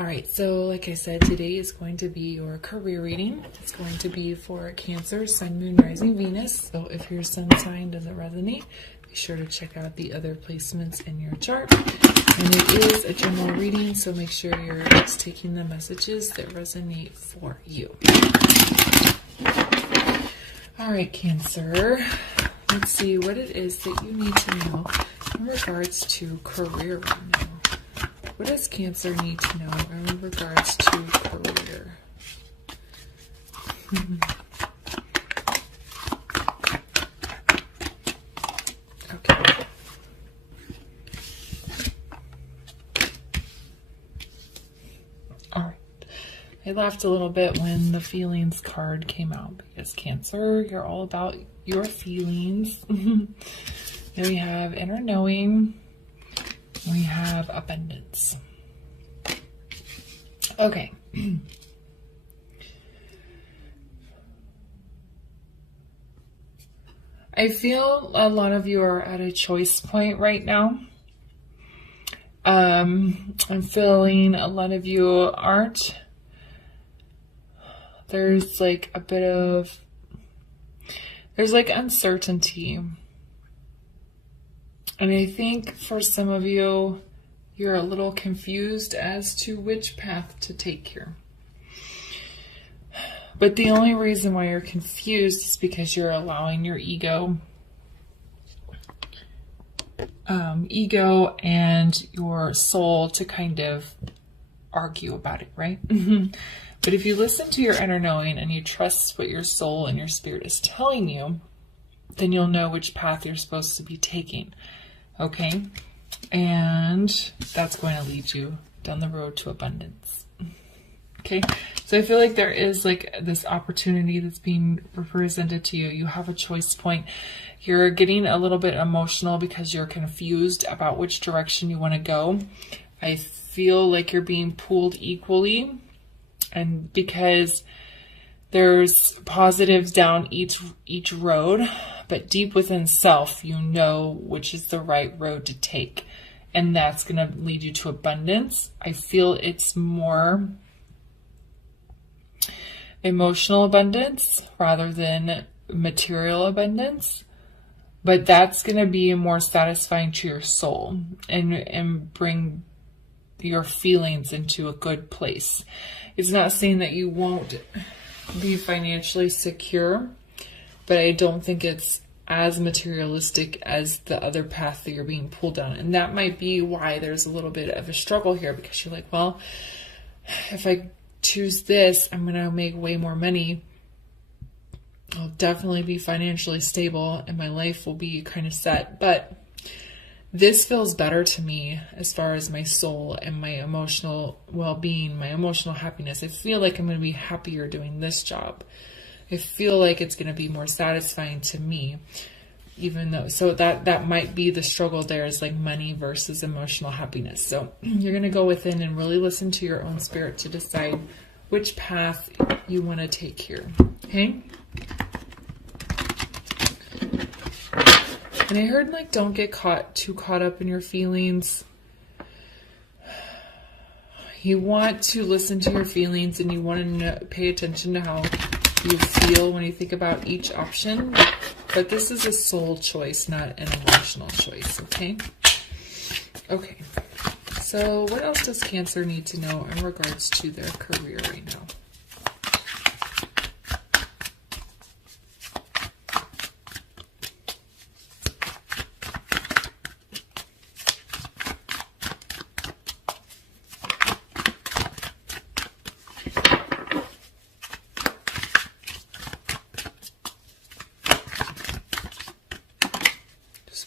All right, so like I said, today is going to be your career reading. It's going to be for Cancer, Sun, Moon, Rising, Venus. So if your sun sign doesn't resonate, be sure to check out the other placements in your chart. And it is a general reading, so make sure you're just taking the messages that resonate for you. All right, Cancer. Let's see what it is that you need to know in regards to career right now. What does Cancer need to know in regards to career? Okay. All right. I laughed a little bit when the feelings card came out because Cancer, you're all about your feelings. Then we have inner knowing. We have abundance. Okay. I feel a lot of you are at a choice point right now. I'm feeling a lot of you aren't. There's like a bit of, there's like uncertainty. And I think for some of you, you're a little confused as to which path to take here. But the only reason why you're confused is because you're allowing your ego and your soul to kind of argue about it, right? But if you listen to your inner knowing and you trust what your soul and your spirit is telling you, then you'll know which path you're supposed to be taking. Okay, and that's going to lead you down the road to abundance. Okay, so I feel like there is like this opportunity that's being presented to you. You have a choice point. You're getting a little bit emotional because you're confused about which direction you want to go. I feel like you're being pulled equally, and because there's positives down each road, but deep within self, you know which is the right road to take. And that's going to lead you to abundance. I feel it's more emotional abundance rather than material abundance. But that's going to be more satisfying to your soul and bring your feelings into a good place. It's not saying that you won't be financially secure, but I don't think it's as materialistic as the other path that you're being pulled down. And that might be why there's a little bit of a struggle here, because you're like, well, if I choose this, I'm going to make way more money. I'll definitely be financially stable and my life will be kind of set. But this feels better to me as far as my soul and my emotional well-being, my emotional happiness. I feel like I'm going to be happier doing this job. I feel like it's going to be more satisfying to me, even though, so that might be the struggle there, is like money versus emotional happiness. So you're going to go within and really listen to your own spirit to decide which path you want to take here. Okay. And I heard like, don't get too caught up in your feelings. You want to listen to your feelings and you want to pay attention to how you feel when you think about each option. But this is a soul choice, not an emotional choice, okay? Okay. So what else does Cancer need to know in regards to their career right now?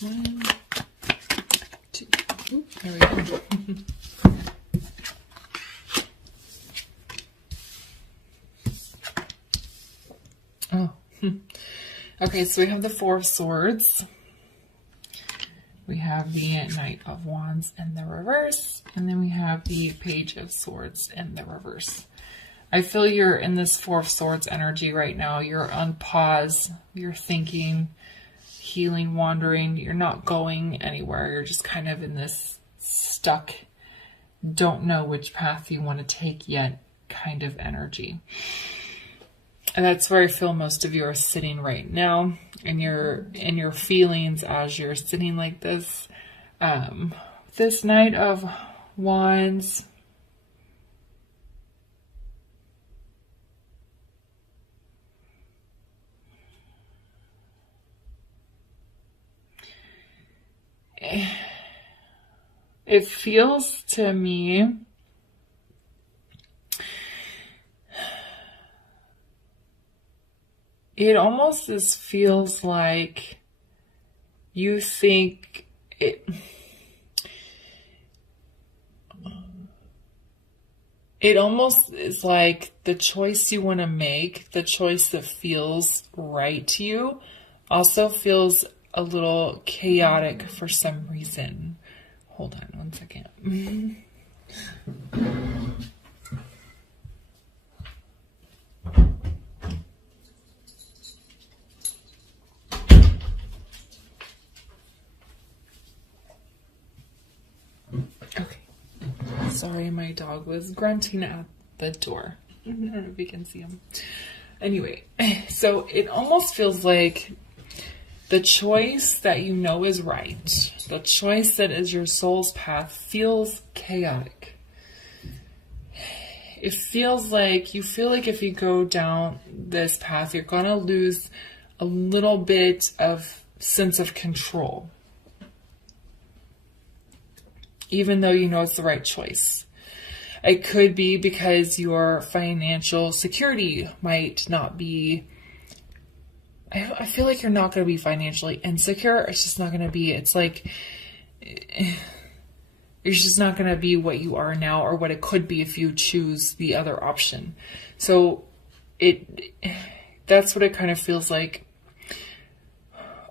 One, two, there we go. Oh, okay, so we have the Four of Swords. We have the Knight of Wands in the reverse, and then we have the Page of Swords in the reverse. I feel you're in this Four of Swords energy right now. You're on pause, you're thinking, healing, wandering. You're not going anywhere. You're just kind of in this stuck don't know which path you want to take yet kind of energy. And that's where I feel most of you are sitting right now, in your feelings as you're sitting like this. This Knight of Wands. It feels to me it almost just feels like you think it almost is like the choice you want to make, the choice that feels right to you, also feels a little chaotic for some reason. Hold on one second. Okay. Sorry, my dog was grunting at the door. I don't know if you can see him. Anyway, so it almost feels like the choice that you know is right, the choice that is your soul's path, feels chaotic. It feels like you feel like if you go down this path, you're going to lose a little bit of sense of control, even though you know it's the right choice. It could be because your financial security might not be, I feel like you're not going to be financially insecure. It's just not going to be, it's like, it's just not going to be what you are now or what it could be if you choose the other option. So that's what it kind of feels like.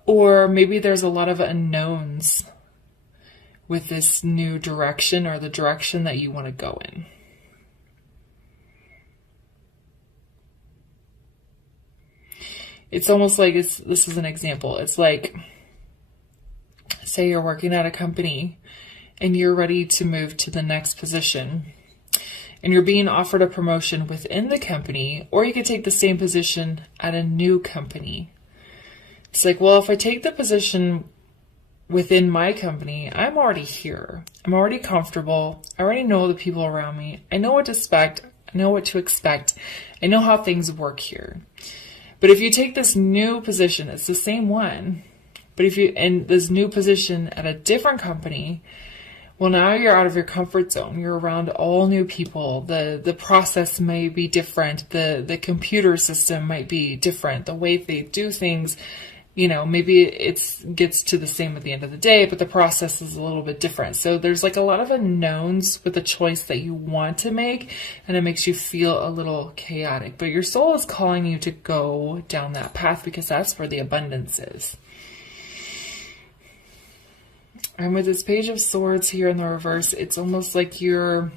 Or maybe there's a lot of unknowns with this new direction or the direction that you want to go in. It's almost like this is an example. It's like, say you're working at a company and you're ready to move to the next position and you're being offered a promotion within the company, or you could take the same position at a new company. It's like, well, if I take the position within my company, I'm already here. I'm already comfortable. I already know the people around me. I know what to expect. I know what to expect. I know how things work here. But if you take this new position, it's the same one, but if you, in this new position at a different company, well, now you're out of your comfort zone. You're around all new people. The process may be different. The computer system might be different. The way they do things, you know, maybe it gets to the same at the end of the day, but the process is a little bit different. So there's like a lot of unknowns with the choice that you want to make, and it makes you feel a little chaotic. But your soul is calling you to go down that path because that's where the abundance is. And with this Page of Swords here in the reverse, it's almost like you're...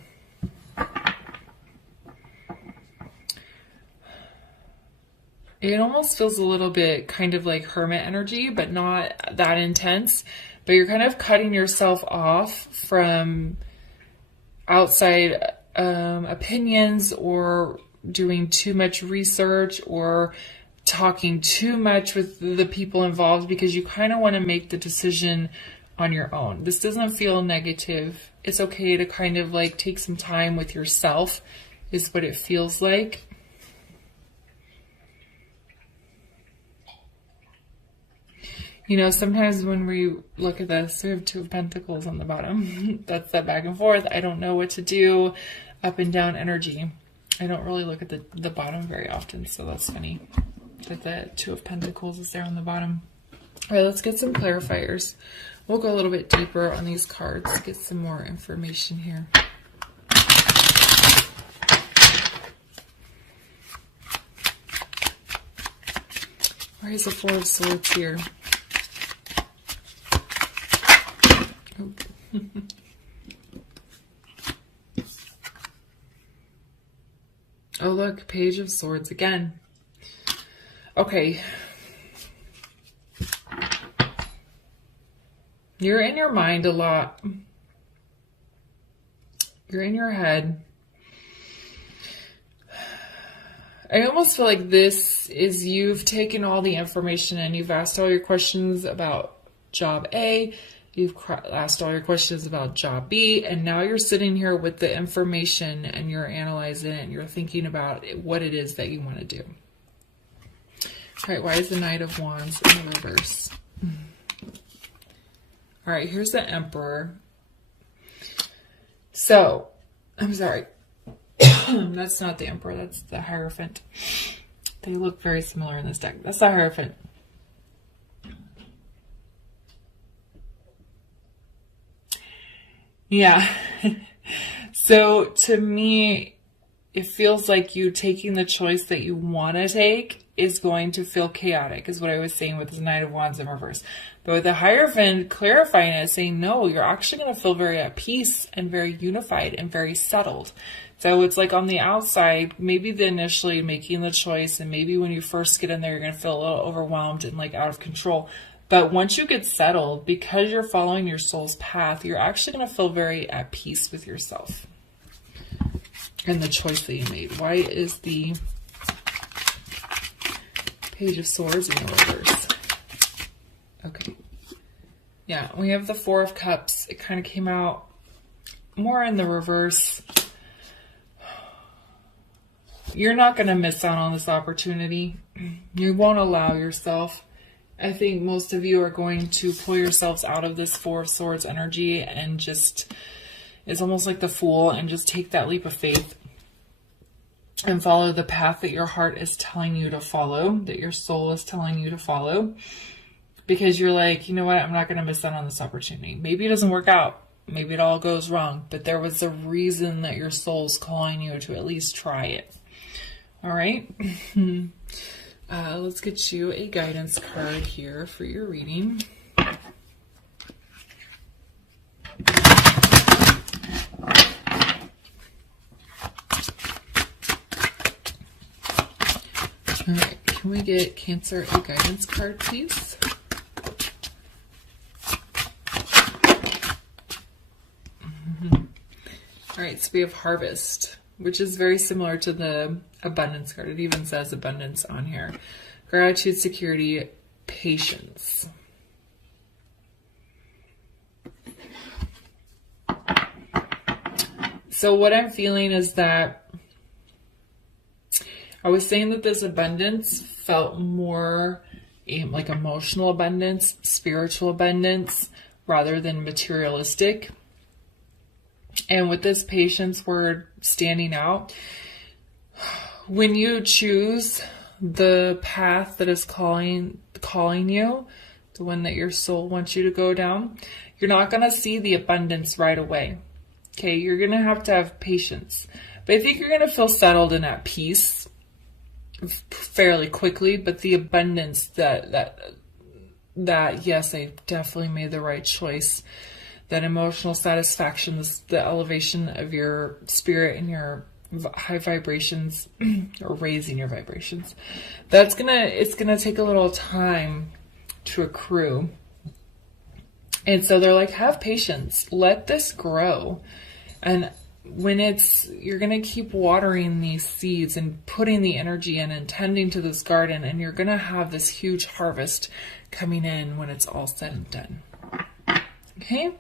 It almost feels a little bit kind of like hermit energy, but not that intense. But you're kind of cutting yourself off from outside opinions, or doing too much research, or talking too much with the people involved, because you kind of want to make the decision on your own. This doesn't feel negative. It's okay to kind of like take some time with yourself, is what it feels like. You know, sometimes when we look at this, we have Two of Pentacles on the bottom. That's that back and forth. I don't know what to do, up and down energy. I don't really look at the bottom very often, so that's funny that the Two of Pentacles is there on the bottom. All right, let's get some clarifiers. We'll go a little bit deeper on these cards, get some more information here. Why is the Four of Swords here? Oh, look, Page of Swords again. Okay. You're in your mind a lot. you're in your head. I almost feel like this is you've taken all the information and you've asked all your questions about job A, you've asked all your questions about job B, and now you're sitting here with the information and you're analyzing it and you're thinking about what it is that you want to do. All right, why is the Knight of Wands in the reverse? All right, here's the Emperor. So, I'm sorry. That's not the Emperor, that's the Hierophant. They look very similar in this deck. That's the Hierophant. Yeah. So to me, it feels like you taking the choice that you want to take is going to feel chaotic, is what I was saying with the Knight of Wands in reverse. But with the Hierophant clarifying it, saying, no, you're actually going to feel very at peace and very unified and very settled. So it's like on the outside, maybe the initially making the choice, and maybe when you first get in there, you're going to feel a little overwhelmed and like out of control. But once you get settled, because you're following your soul's path, you're actually going to feel very at peace with yourself and the choice that you made. Why is the Page of Swords in the reverse? Okay. Yeah, we have the Four of Cups. It kind of came out more in the reverse. You're not going to miss out on this opportunity. You won't allow yourself. I think most of you are going to pull yourselves out of this Four of Swords energy and just, it's almost like the Fool, and just take that leap of faith and follow the path that your heart is telling you to follow, that your soul is telling you to follow. Because you're like, you know what, I'm not going to miss out on this opportunity. Maybe it doesn't work out. Maybe it all goes wrong. But there was a reason that your soul's calling you to at least try it. All right. Let's get you a guidance card here for your reading. All right. Can we get Cancer a guidance card, please? All right. So we have Harvest, which is very similar to the Abundance card. It even says abundance on here. Gratitude, security, patience. So what I'm feeling is that I was saying that this abundance felt more like emotional abundance, spiritual abundance, rather than materialistic. And with this patience word standing out, when you choose the path that is calling you, the one that your soul wants you to go down, you're not going to see the abundance right away. Okay, you're going to have patience. But I think you're going to feel settled and at peace fairly quickly. But the abundance that yes, I definitely made the right choice. That emotional satisfaction, the elevation of your spirit and your high vibrations, or raising your vibrations, it's gonna take a little time to accrue. And so they're like, have patience, let this grow. And when you're gonna keep watering these seeds and putting the energy in and tending to this garden, and you're gonna have this huge harvest coming in when it's all said and done. Okay.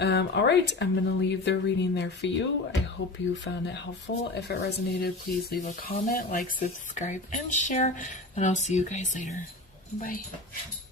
All right, I'm going to leave the reading there for you. I hope you found it helpful. If it resonated, please leave a comment, like, subscribe, and share. And I'll see you guys later. Bye.